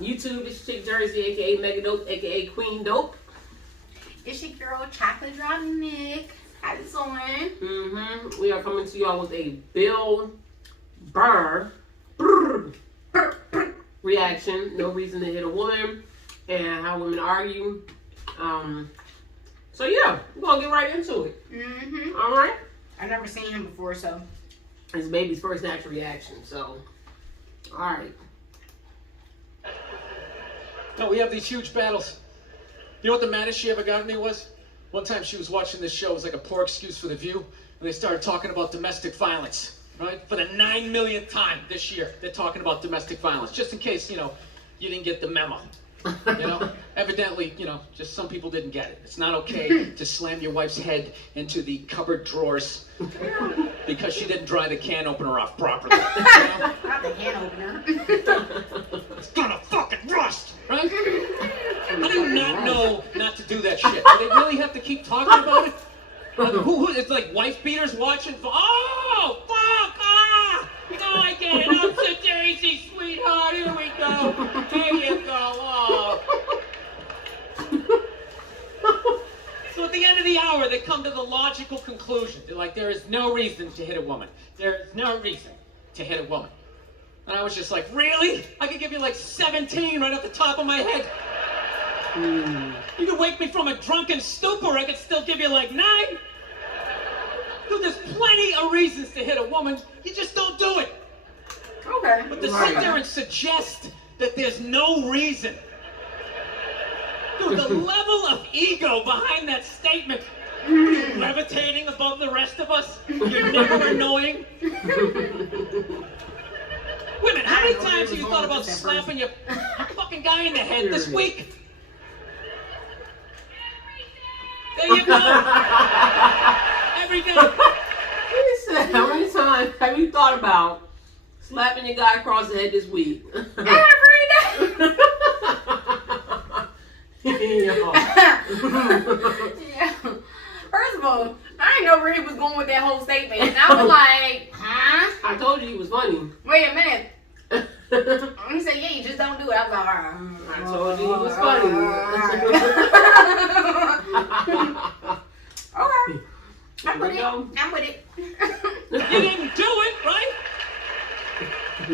YouTube, it's Chick Jersey, aka Mega Dope, aka Queen Dope. It's your girl, Chocolate Drop Nick. How's it going? We are coming to y'all with a Bill Burr reaction. No reason to hit a woman and how women argue. So yeah, we're gonna get right into it. All right. I've never seen him before, so It's baby's first natural reaction. So, all right. No, we have these huge battles. You know what the maddest she ever got at me was? One time she was watching this show. It was like a poor excuse for The View. And they started talking about domestic violence, right? For the 9 millionth time this year, they're talking about domestic violence. Just in case, you didn't get the memo. Evidently, just some people didn't get it. It's not okay to slam your wife's head into the cupboard drawers because she didn't dry the can opener off properly. not the can opener. It's gonna fucking rust, right? How do you not know not to do that shit? Do they really have to keep talking about it? Who it's like wife beaters watching. Oh, fuck! Ah! No, I get it. I'm so Daisy, sweetheart. Here we go. There you go. Oh. So at the end of the hour, they come to the logical conclusion. They're like, there is no reason to hit a woman. There is no reason to hit a woman. And I was just like, really? I could give you like 17 right off the top of my head. You could wake me from a drunken stupor. I could still give you like 9. Dude, there's plenty of reasons to hit a woman. You just don't do it. Okay. But to sit there and suggest that there's no reason. Dude, the level of ego behind that statement. You're levitating above the rest of us. You're never annoying. Women, how many times have you thought about slapping your fucking guy in the head this week? There you go. Every day. He said, how many times have you thought about slapping your guy across the head this week? Every day. Yeah. First of all, I didn't know where he was going with that whole statement. And I was like, huh? I told you he was funny. Wait a minute. He said, yeah, you just don't do it. I was like, I told you he was funny. Okay. I'm with it. Go. I'm with it. You didn't do it, right?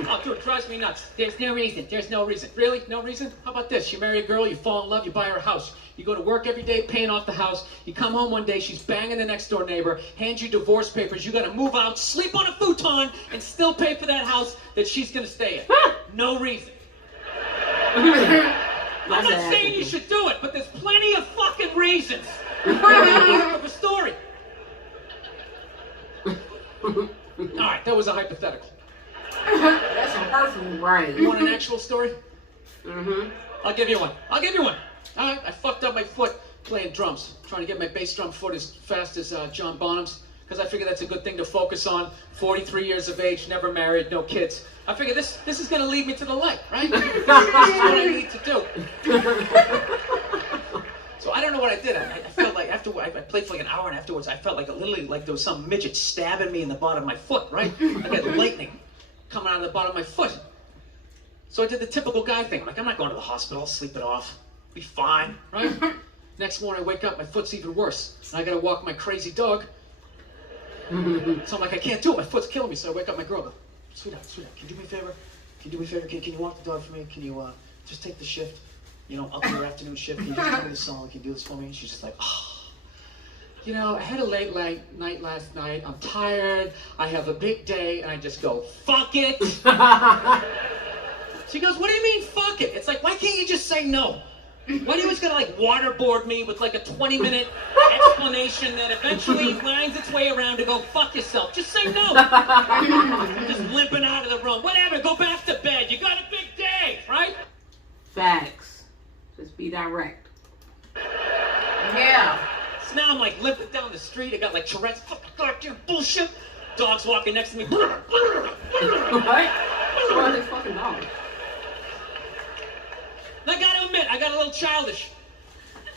Oh, dude, it drives me nuts. There's no reason. There's no reason. Really? No reason? How about this? You marry a girl, you fall in love, you buy her a house. You go to work every day, paying off the house. You come home one day, she's banging the next door neighbor, hands you divorce papers. You got to move out, sleep on a futon, and still pay for that house that she's going to stay in. No reason. I'm not saying you should do it, but there's plenty of fucking reasons. Of a story. All right, that was a hypothetical. That's some personal. Right. You want an actual story? Mm-hmm. I'll give you one. All right, I fucked up my foot playing drums, trying to get my bass drum foot as fast as John Bonham's, because I figured that's a good thing to focus on. 43 years of age, never married, no kids. I figured this is going to lead me to the light, right? This is what I need to do. So I don't know what I did. I felt like after I played for like an hour, and afterwards I felt like literally like there was some midget stabbing me in the bottom of my foot, right? I got lightning coming out of the bottom of my foot. So I did the typical guy thing. I'm like, I'm not going to the hospital. I'll sleep it off. Be fine, right? Next morning I wake up, my foot's even worse. And I got to walk my crazy dog. So I'm like, I can't do it. My foot's killing me. So I wake up my girl. I go, sweetheart, can you do me a favor? Can you do me a favor? Can you walk the dog for me? Can you just take the shift? I'll do your afternoon shift. Can you just do me the song? Can you do this for me? And she's just like, oh. I had a late night last night. I'm tired. I have a big day. And I just go, fuck it. She goes, what do you mean, fuck it? It's like, why can't you just say no? Why do you always gotta like waterboard me with like a 20-minute explanation that eventually finds its way around to go, fuck yourself? Just say no. I'm just limping out of the room. Whatever, go back to bed. You got a big day, right? Facts. Just be direct. Yeah. So now I'm like limping down the street. I got like Tourette's. Fucking goddamn bullshit. Dog's walking next to me. Right? Why are they fucking dogs? And I gotta admit, I got a little childish.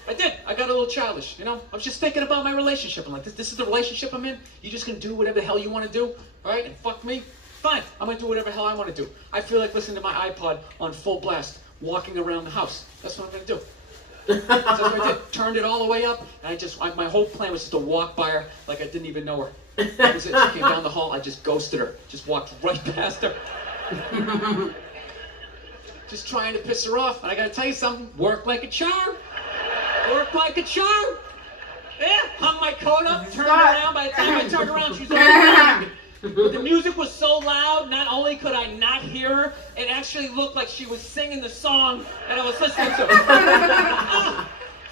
I did. I got a little childish, I was just thinking about my relationship. I'm like, this is the relationship I'm in? You just gonna do whatever the hell you want to do, all right? And fuck me? fine, I'm gonna do whatever the hell I want to do. I feel like listening to my iPod on full blast, walking around the house. That's what I'm gonna do. That's what I did. Turned it all the way up, and my whole plan was just to walk by her like I didn't even know her. That was it. She came down the hall, I just ghosted her. Just walked right past her. Just trying to piss her off. And I gotta tell you something, worked like a charm. Worked like a charm. Yeah, hung my coat up, turned around. By the time I turned around, she was already behind me. But the music was so loud, not only could I not hear her, it actually looked like she was singing the song that I was listening to.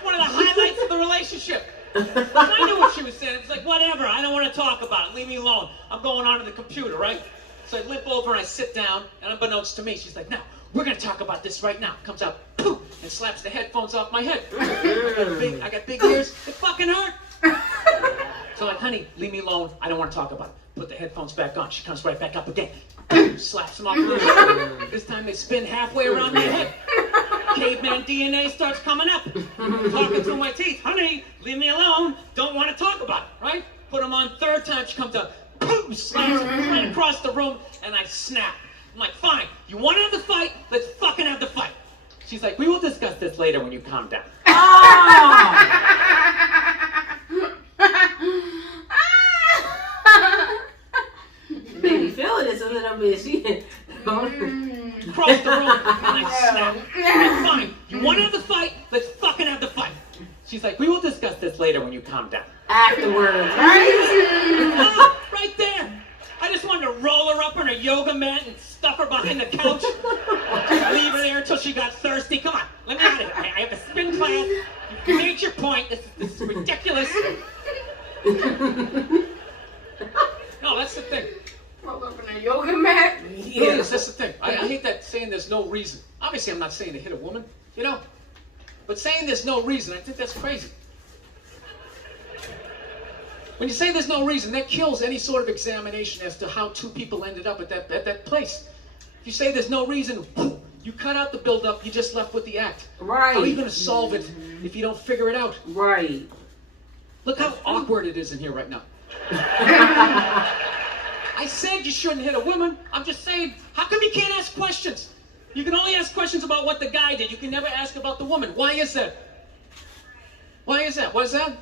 One of the highlights of the relationship. I knew what she was saying. It's like, whatever, I don't want to talk about it. Leave me alone. I'm going on to the computer, right? So I limp over and I sit down, and unbeknownst to me, she's like, no, we're going to talk about this right now. Comes out, poof, and slaps the headphones off my head. I got big ears. It fucking hurt. So like, honey, leave me alone. I don't want to talk about it. Put the headphones back on. She comes right back up again. Slaps them off a little bit. This time they spin halfway around my head. Caveman DNA starts coming up. Talking through my teeth. Honey, leave me alone. Don't want to talk about it, right? Put them on. Third time she comes up. Boom! Slaps them right across the room, and I snap. I'm like, fine. You want to have the fight? Let's fucking have the fight. She's like, we will discuss this later when you calm down. Oh! Baby, feeling this a little bit. She Across the room, and I snap. Like, fine. You want to have the fight? Let's fucking have the fight. She's like, we will discuss this later when you calm down. Afterwards, right? Right there. I just wanted to roll her up in a yoga mat and stuff her behind the couch. Just leave her there until she got thirsty. Come on, let me out of here. I have a spin class. You made your point. This is ridiculous. No, that's the thing. Roll up in a yoga mat. Yeah, that's the thing. I hate that saying there's no reason. Obviously, I'm not saying to hit a woman, you know? But saying there's no reason, I think that's crazy. When you say there's no reason, that kills any sort of examination as to how two people ended up at that place. If you say there's no reason, you cut out the build-up, you're just left with the act. Right. How are you going to solve it if you don't figure it out? Right. Look how awkward it is in here right now. I said you shouldn't hit a woman. I'm just saying, how come you can't ask questions? You can only ask questions about what the guy did. You can never ask about the woman. Why is that? Why is that? What is that?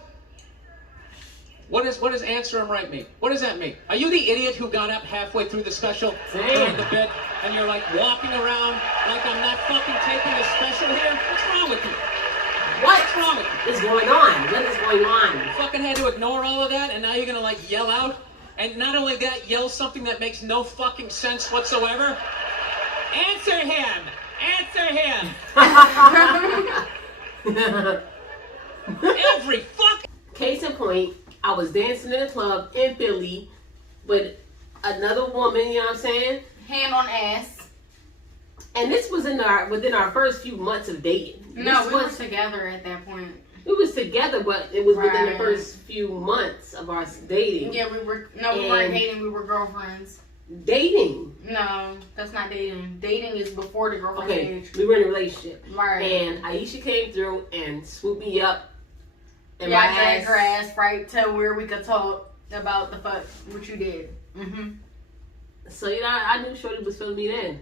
What does answer him right mean? What does that mean? Are you the idiot who got up halfway through the special, joined the bit, and you're like walking around like I'm not fucking taking a special here? What's wrong with you? What's wrong with you? What's going on? What is going on? You fucking had to ignore all of that, and now you're gonna like yell out? And not only that, yell something that makes no fucking sense whatsoever? Answer him! Answer him! Every fuck. Case in point, I was dancing in a club in Philly with another woman, you know what I'm saying? Hand on ass. And this was within our first few months of dating. No, we were together at that point. We was together, but it was within the first few months of our dating. Yeah, we weren't dating, we were girlfriends. Dating? No, that's not dating. Dating is before the girlfriend stage. We were in a relationship. Right. And Aisha came through and swooped me up. And I dragged her ass right to where we could talk about the fuck, what you did. Mm-hmm. So, you know, I knew Shorty was feeling me then.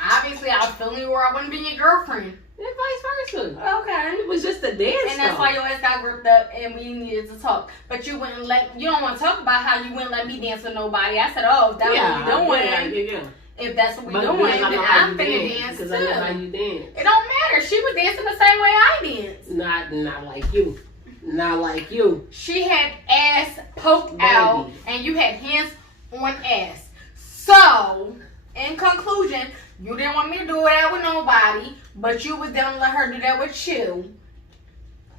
Obviously, I was feeling you where I wouldn't be your girlfriend. And vice versa. Okay. It was just a dance. And that's why your ass got gripped up and we needed to talk. But you don't want to talk about how you wouldn't let me dance with nobody. I said, oh, if that's what we doing. Yeah. If that's what we doing, then I'm finna dance too. Because I know how you dance. It don't matter. She was dancing the same way I danced. Not like you. Not like you. She had ass poked out and you had hands on ass. So, in conclusion, you didn't want me to do that with nobody, but you was down to let her do that with you.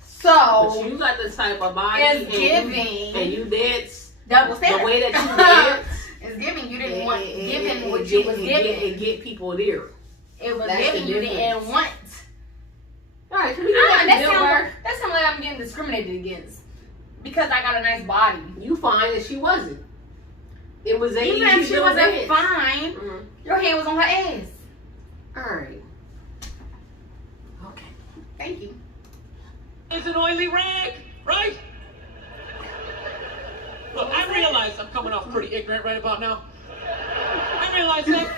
So, but you got the type of body it's giving. And you dance double standard. The way that you dance. It's giving. You didn't want giving what you was giving. It get people there. It was giving. You didn't want. Alright, that sounds like I'm getting discriminated against because I got a nice body. You fine and she wasn't. It was a even if she wasn't fine. Mm-hmm. Your hand was on her ass. Alright. Okay. Thank you. It's an oily rag, right? Look, I realize I'm coming off pretty ignorant right about now. I realize that.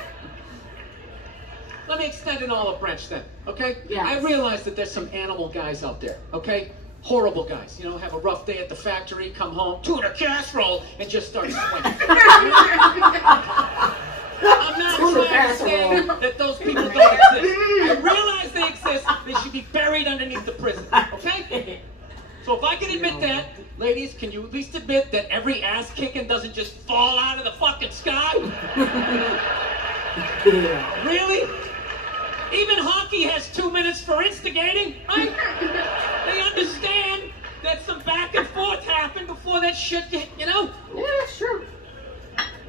Let me extend an olive branch then, okay? Yeah. I realize that there's some animal guys out there, okay? Horrible guys, you know, have a rough day at the factory, come home, tuna casserole, and just start swinging. I'm not trying to say that those people don't exist. I realize they exist. They should be buried underneath the prison, okay? So if I can admit that, ladies, can you at least admit that every ass kicking doesn't just fall out of the fucking sky? Really? Even hockey has 2 minutes for instigating, right? They understand that some back and forth happened before that shit, you know? Yeah, that's true.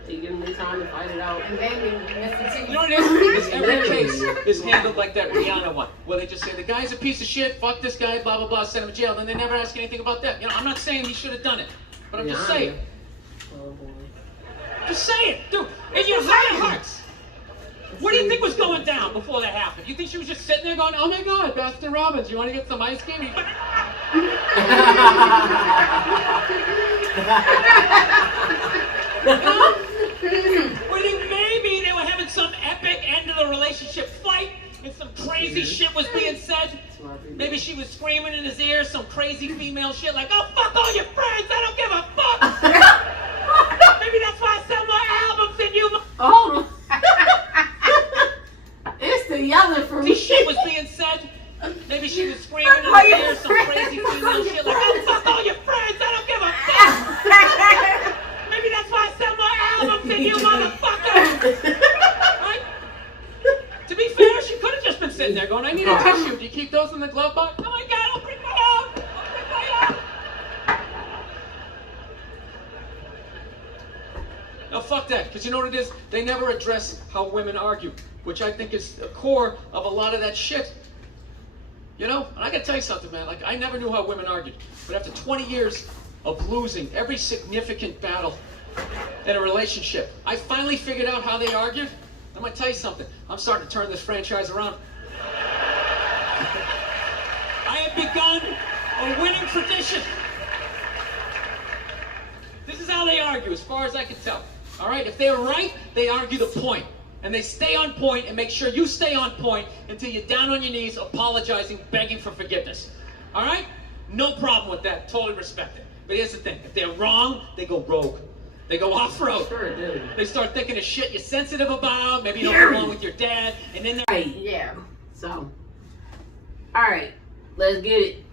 You give them the time to fight it out. And then Mr. T. You know what it is? Every case is handled like that Rihanna one, where they just say, the guy's a piece of shit, fuck this guy, blah, blah, blah, send him to jail, and they never ask anything about that. You know, I'm not saying he should have done it, but I'm just saying. Oh, boy. Just say it, dude. In your heart of hearts. What do you think was going down before that happened? You think she was just sitting there going, oh my God, Baskin Robbins, you want to get some ice cream? Or you think maybe they were having some epic end of the relationship fight and some crazy shit was being said? Maybe she was screaming in his ear some crazy female shit like, oh, fuck all your friends, I don't give a fuck. Maybe that's why I sell more albums than you. Hold on. It's the yelling for me. This shit was being said. Maybe she was screaming in his ear some crazy female shit like, oh, fuck all your friends, I don't give a fuck. Maybe that's why I sell more albums than you, motherfucker. Right? To be fair, she could have just been sitting there going, I need a tissue. Do you keep those in the glove box? Oh my God, I'll bring my arm. I'll bring my arm. No, fuck that, because you know what it is? They never address how women argue, which I think is the core of a lot of that shit. You know, and I gotta tell you something, man. Like, I never knew how women argued, but after 20 years of losing every significant battle in a relationship, I finally figured out how they argued. I'm gonna tell you something. I'm starting to turn this franchise around. I have begun a winning tradition. This is how they argue, as far as I can tell. All right? If they're right, they argue the point. And they stay on point and make sure you stay on point until you're down on your knees, apologizing, begging for forgiveness. All right? No problem with that. Totally respect it. But here's the thing. If they're wrong, they go rogue. They go off-road. Sure do. They start thinking of shit you're sensitive about. Maybe you don't get along with your dad. And then they're... Right. Yeah. So, all right. Let's get it.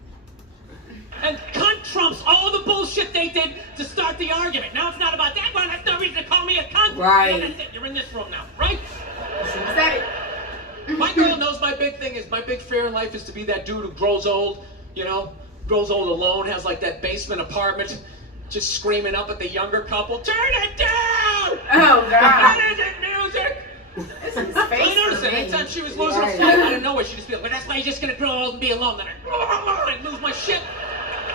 And cunt trumps all the bullshit they did to start the argument. Now it's not about that one. That's no reason to call me a cunt. Right. Well, that's it. You're in this room now, right? Said it. My girl knows my big thing is, my big fear in life is to be that dude who grows old, you know, grows old alone, has like that basement apartment, just screaming up at the younger couple, turn it down! Oh, God. What is it, music? This is I face noticed it. Anytime she was losing a fight, I didn't know it. She'd just be like, well, that's why you're just going to grow old and be alone. Then I'd lose my shit.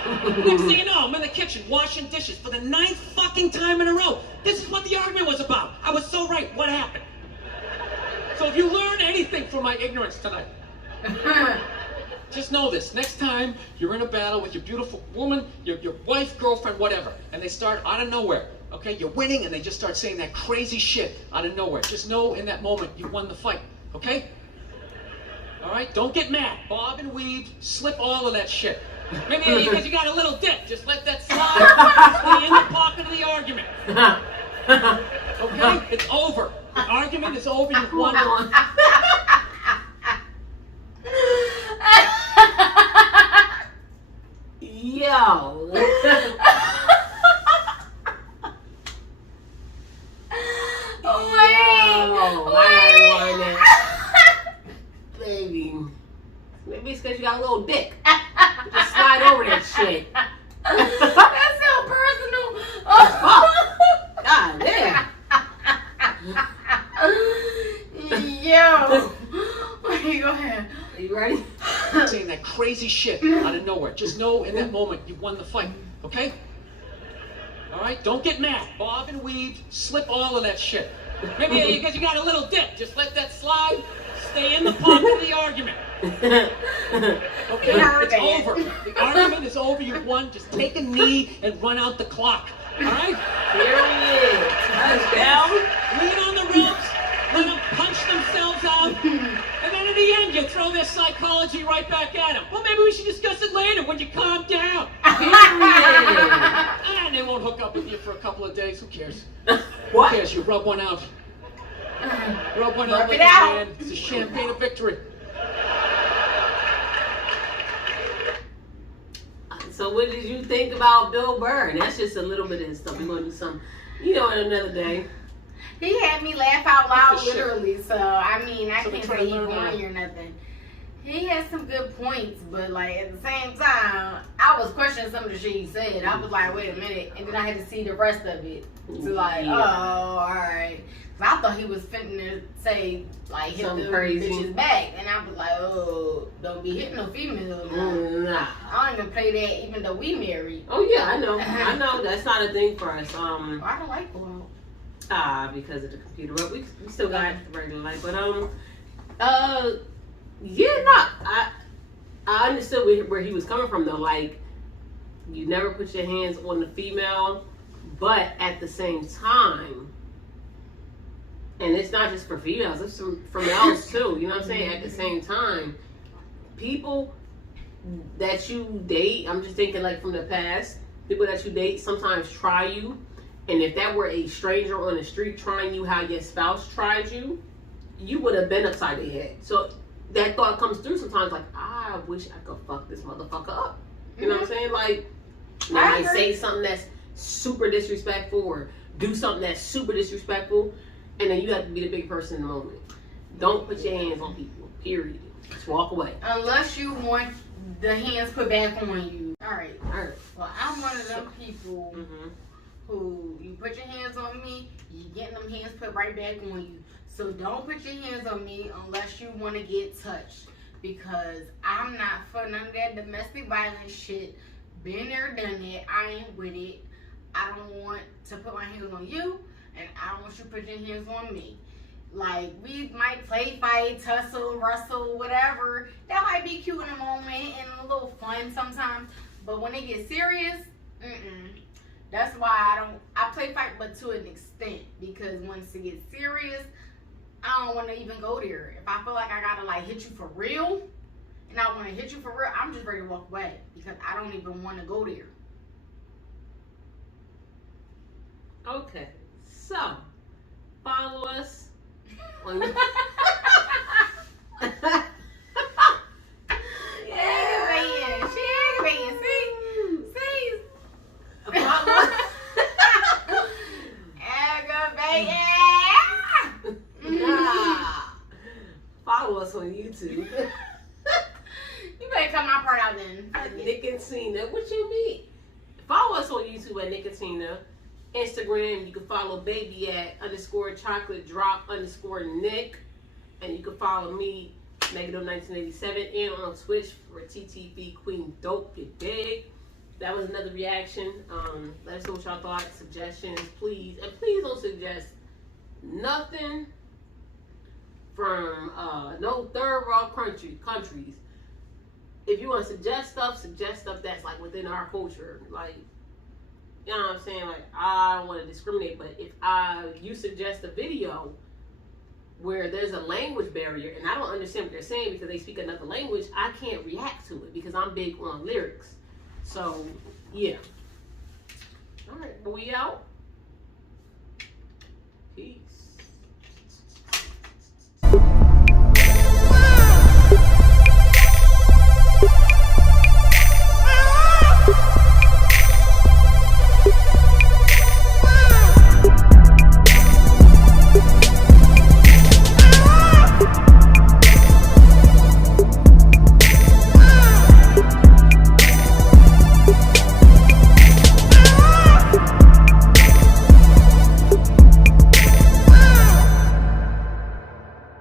Next thing you know, I'm in the kitchen washing dishes for the 9th fucking time in a row. This is what the argument was about. I was so right. What happened? So if you learn anything from my ignorance tonight, just know this. Next time you're in a battle with your beautiful woman, your wife, girlfriend, whatever, and they start out of nowhere, okay, you're winning, and they just start saying that crazy shit out of nowhere. Just know in that moment you won the fight, okay? All right? Don't get mad. Bob and weave, slip all of that shit. Maybe because you got a little dick, just let that slide. Stay in the pocket of the argument. Okay? It's over. The argument is over. You've won. Yo. Wait. Baby. Maybe it's because you got a little dick. Just slide over that shit. That's so personal. God damn. Yo. Wait, go ahead. Are you ready? Saying that crazy shit out of nowhere. Just know in that moment you won the fight, okay? All right? Don't get mad. Bob and weave, slip all of that shit. Maybe because you got a little dick, just let that slide. Stay in the pocket of the argument. Okay? It's over. The argument is over. You've won. Just take a knee and run out the clock. Alright? Period. Touchdown. Lean on the ropes, let them punch themselves out, and then in the end, you throw their psychology right back at them. Well, maybe we should discuss it later when you calm down. And they won't hook up with you for a couple of days. Who cares? What? Who cares? You rub one out. Rub one out Rub like it a out. man. It's a champagne of victory. So what did you think about Bill Burr? And that's just a little bit of his stuff. We're going to do some, another day. He had me laugh out loud, That's the shit. literally. So, I mean, I So can't try say to he's learn that. funny or nothing. He has some good points, but, like, at the same time, I was questioning some of the shit he said. I was like, wait a minute. And then I had to see the rest of it. To, like, Yeah. oh, all right. Cause I thought he was finna say, like, hit Something the crazy. bitch's back. And I was like, oh, don't be hitting no female. Nah. I don't even play that even though we married. Oh, yeah, I know. I know. That's not a thing for us. I don't like go Because of the computer. But we still got the regular life. But, I understood where he was coming from, though. Like, you never put your hands on the female, but at the same time, and it's not just for females, it's for males too, you know what I'm saying? At the same time, people that you date, I'm just thinking like from the past, people that you date sometimes try you, and if that were a stranger on the street trying you how your spouse tried you, you would have been upside the head. So that thought comes through sometimes, like, I wish I could fuck this motherfucker up. You know what I'm saying? Like, they might say something that's super disrespectful or do something that's super disrespectful, and then you have to be the big person in the moment. Don't put your hands on people, period. Just walk away. Unless you want the hands put back on you. Alright. Alright. Well, I'm one of them people Mm-hmm. who, you put your hands on me, you getting them hands put right back on you. So don't put your hands on me unless you want to get touched. Because I'm not for none of that domestic violence shit. Been there, done that. I ain't with it. I don't want to put my hands on you, and I don't want you to put your hands on me. Like, we might play fight, tussle, wrestle, whatever. That might be cute in a moment and a little fun sometimes. But when it gets serious, that's why I play fight, but to an extent. Because once it gets serious, I don't want to even go there. If I feel like I gotta like hit you for real, and I want to hit you for real, I'm just ready to walk away because I don't even want to go there. Okay, so follow us on Aggravating. She aggravating. See? Aggravating. Follow us on YouTube. You better cut my part out then. Nikandtina. What you mean? Follow us on YouTube at Nikandtina. Instagram, you can follow baby at _chocolate_drop_Nick. And you can follow me, Negative1987, and on Twitch for ttvqueendope. Get big. That was another reaction. Let us know what y'all thought, suggestions, please. And please don't suggest nothing from no third world countries. If you want to suggest stuff that's like within our culture. Like, you know what I'm saying? Like, I don't want to discriminate, but if you suggest a video where there's a language barrier and I don't understand what they're saying because they speak another language, I can't react to it because I'm big on lyrics. So, yeah. All right, but we out. Peace.